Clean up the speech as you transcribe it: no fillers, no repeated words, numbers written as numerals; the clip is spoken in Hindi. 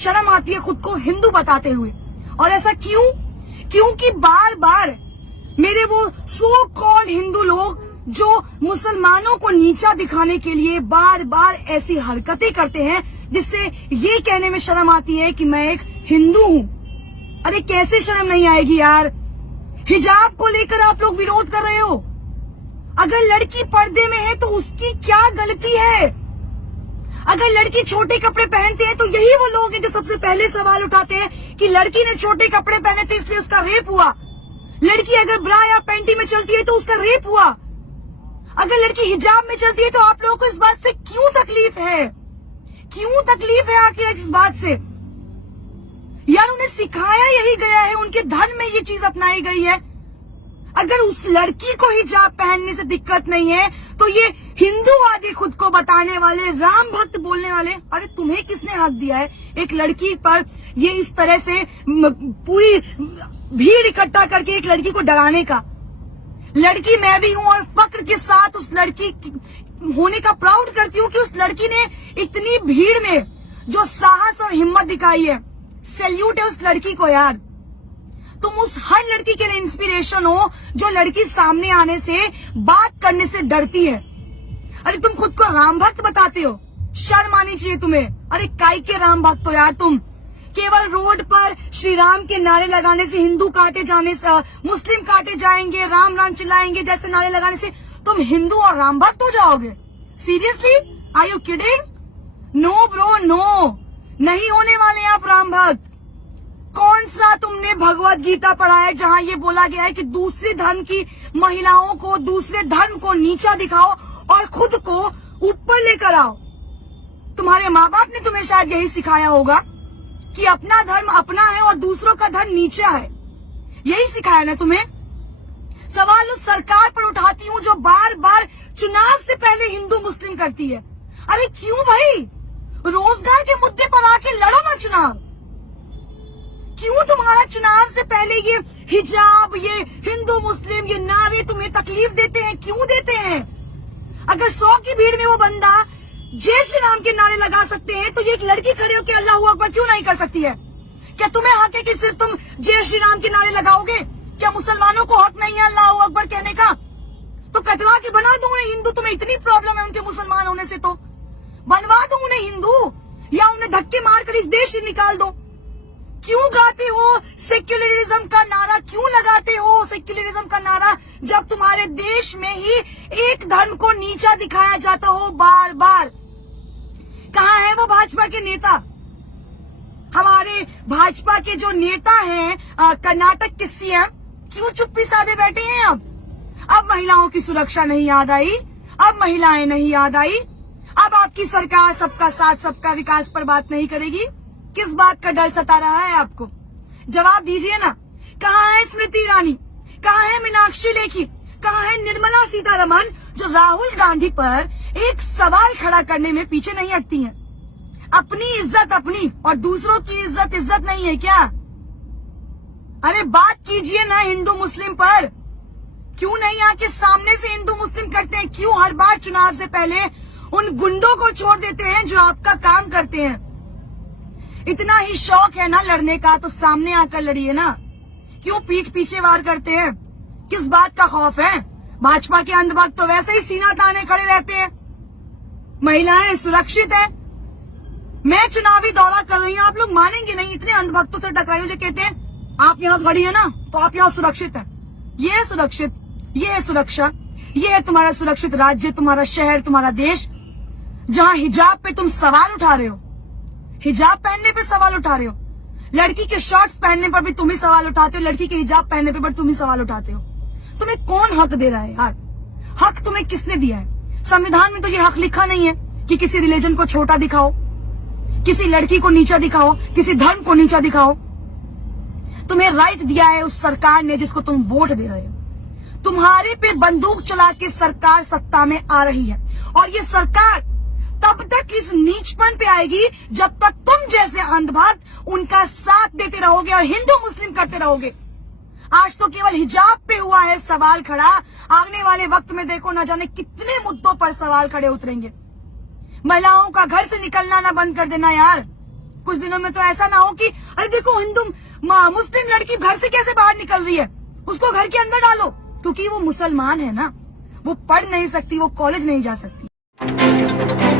शर्म आती है खुद को हिंदू बताते हुए। और ऐसा क्यों? क्योंकि बार बार मेरे वो सो कॉल्ड हिंदू लोग जो मुसलमानों को नीचा दिखाने के लिए बार बार ऐसी हरकतें करते हैं जिससे ये कहने में शर्म आती है कि मैं एक हिंदू हूं। अरे कैसे शर्म नहीं आएगी यार? हिजाब को लेकर आप लोग विरोध कर रहे हो। अगर लड़की पर्दे में है तो उसकी क्या गलती है? अगर लड़की छोटे कपड़े पहनते हैं तो यही वो लोग हैं जो सबसे पहले सवाल उठाते हैं कि लड़की ने छोटे कपड़े पहने थे इसलिए उसका रेप हुआ। लड़की अगर ब्रा या पैंटी में चलती है तो उसका रेप हुआ। अगर लड़की हिजाब में चलती है तो आप लोगों को इस बात से क्यों तकलीफ है? क्यों तकलीफ है आखिर इस बात से? यार उन्हें सिखाया यही गया है, उनके धर्म में ये चीज अपनाई गई है। अगर उस लड़की को हिजाब पहनने से दिक्कत नहीं है तो ये हिंदूवादी खुद को बताने वाले, राम भक्त बोलने वाले, अरे तुम्हें किसने हक दिया है एक लड़की पर ये इस तरह से पूरी भीड़ इकट्ठा करके एक लड़की को डराने का? लड़की मैं भी हूं और फक्र के साथ उस लड़की होने का प्राउड करती हूँ कि उस लड़की ने इतनी भीड़ में जो साहस और हिम्मत दिखाई है। सैल्यूट है उस लड़की को यार। तुम उस हर लड़की के लिए इंस्पिरेशन हो जो लड़की सामने आने से, बात करने से डरती है। अरे तुम खुद को राम भक्त बताते हो, शर्म आनी चाहिए तुम्हें। अरे काई के राम भक्त हो यार तुम? केवल रोड पर श्री राम के नारे लगाने से, हिंदू काटे जाने से, मुस्लिम काटे जाएंगे, राम राम चिल्लाएंगे जैसे नारे लगाने से तुम हिंदू और राम भक्त हो जाओगे? Seriously? Are you kidding? No bro no, नहीं होने वाले आप राम भक्त। कौन सा तुमने भगवत गीता पढ़ा है जहां ये बोला गया है कि दूसरे धर्म की महिलाओं को, दूसरे धर्म को नीचा दिखाओ और खुद को ऊपर लेकर आओ? तुम्हारे माँ बाप ने तुम्हें शायद यही सिखाया होगा कि अपना धर्म अपना है और दूसरों का धर्म नीचा है। यही सिखाया ना तुम्हें? सवाल उस सरकार पर उठाती हूँ जो बार बार चुनाव से पहले हिंदू मुस्लिम करती है। अरे क्यों भाई? रोजगार के मुद्दे पर आके लड़ो ना चुनाव। क्यों तुम्हारा चुनाव से पहले ये हिजाब, ये हिंदू मुस्लिम, ये नारे तुम्हें तकलीफ देते हैं? क्यों देते हैं? अगर 100 की भीड़ में वो बंदा जय श्री राम के नारे लगा सकते हैं तो ये एक लड़की खड़े होकर अल्लाह अकबर क्यों नहीं कर सकती है? क्या तुम्हें हक है कि सिर्फ तुम जय श्री राम के नारे लगाओगे? क्या मुसलमानों को हक नहीं है अल्लाह अकबर कहने का? तो कटवा के बना दो उन्हें हिंदू। तुम्हें इतनी प्रॉब्लम है उनके मुसलमान होने से तो बनवा दो उन्हें हिंदू, या उन्हें धक्के मारकर इस देश से निकाल दो। क्यों गाते हो सेक्युलरिज्म का नारा? क्यों लगाते हो सेक्युलरिज्म का नारा जब तुम्हारे देश में ही एक धर्म को नीचा दिखाया जाता हो बार बार? कहाँ है वो भाजपा के नेता? हमारे भाजपा के जो नेता हैं कर्नाटक के सीएम, क्यों चुप्पी साधे बैठे हैं? अब महिलाओं की सुरक्षा नहीं याद आई, अब महिलाएं नहीं याद आई, अब आपकी सरकार सबका साथ सबका विकास पर बात नहीं करेगी। किस बात का डर सता रहा है आपको? जवाब दीजिए ना। कहाँ है स्मृति ईरानी? कहाँ है मीनाक्षी लेखी? कहाँ है निर्मला सीतारमण जो राहुल गांधी पर एक सवाल खड़ा करने में पीछे नहीं हटती हैं? अपनी इज्जत अपनी और दूसरों की इज्जत इज्जत नहीं है क्या? अरे बात कीजिए ना हिंदू मुस्लिम पर। क्यों नहीं आके सामने से हिंदू मुस्लिम करते हैं? क्यों हर बार चुनाव से पहले उन गुंडों को छोड़ देते हैं जो आपका काम करते हैं? इतना ही शौक है ना लड़ने का तो सामने आकर लड़िए ना। क्यों पीठ पीछे वार करते हैं? किस बात का खौफ है? भाजपा के अंधभक्त तो वैसे ही सीना ताने खड़े रहते हैं। महिलाएं सुरक्षित है। मैं चुनावी दौरा कर रही हूँ, आप लोग मानेंगे नहीं, इतने अंधभक्तों से टकराई जो कहते हैं आप यहाँ खड़ी है ना तो आप यहाँ सुरक्षित है। ये है सुरक्षित, ये है सुरक्षा, ये है तुम्हारा सुरक्षित राज्य, तुम्हारा शहर, तुम्हारा देश, जहाँ हिजाब पे तुम सवाल उठा रहे हो। हिजाब पहनने पे सवाल उठा रहे हो, लड़की के शॉर्ट्स पहनने पर भी तुम ही सवाल उठाते हो, लड़की के हिजाब पहनने पे तुम ही सवाल उठाते हो। तुम्हें कौन हक दे रहा है यार? हक तुम्हें किसने दिया है? संविधान में तो ये हक लिखा नहीं है कि किसी रिलीजन को छोटा दिखाओ, किसी लड़की को नीचा दिखाओ, किसी धर्म को नीचा दिखाओ। तुम्हें राइट दिया है उस सरकार ने जिसको तुम वोट दे रहे हो। तुम्हारे पे बंदूक चला के सरकार सत्ता में आ रही है और ये सरकार तब तक इस नीचपन पे आएगी जब तक तुम जैसे अंधभक्त उनका साथ देते रहोगे और हिंदू मुस्लिम करते रहोगे। आज तो केवल हिजाब पे हुआ है सवाल खड़ा, आने वाले वक्त में देखो न जाने कितने मुद्दों पर सवाल खड़े उतरेंगे। महिलाओं का घर से निकलना ना बंद कर देना यार। कुछ दिनों में तो ऐसा ना हो कि अरे देखो हिंदू मुस्लिम लड़की घर से कैसे बाहर निकल रही है, उसको घर के अंदर डालो, क्योंकि वो मुसलमान है ना, वो पढ़ नहीं सकती, वो कॉलेज नहीं जा सकती।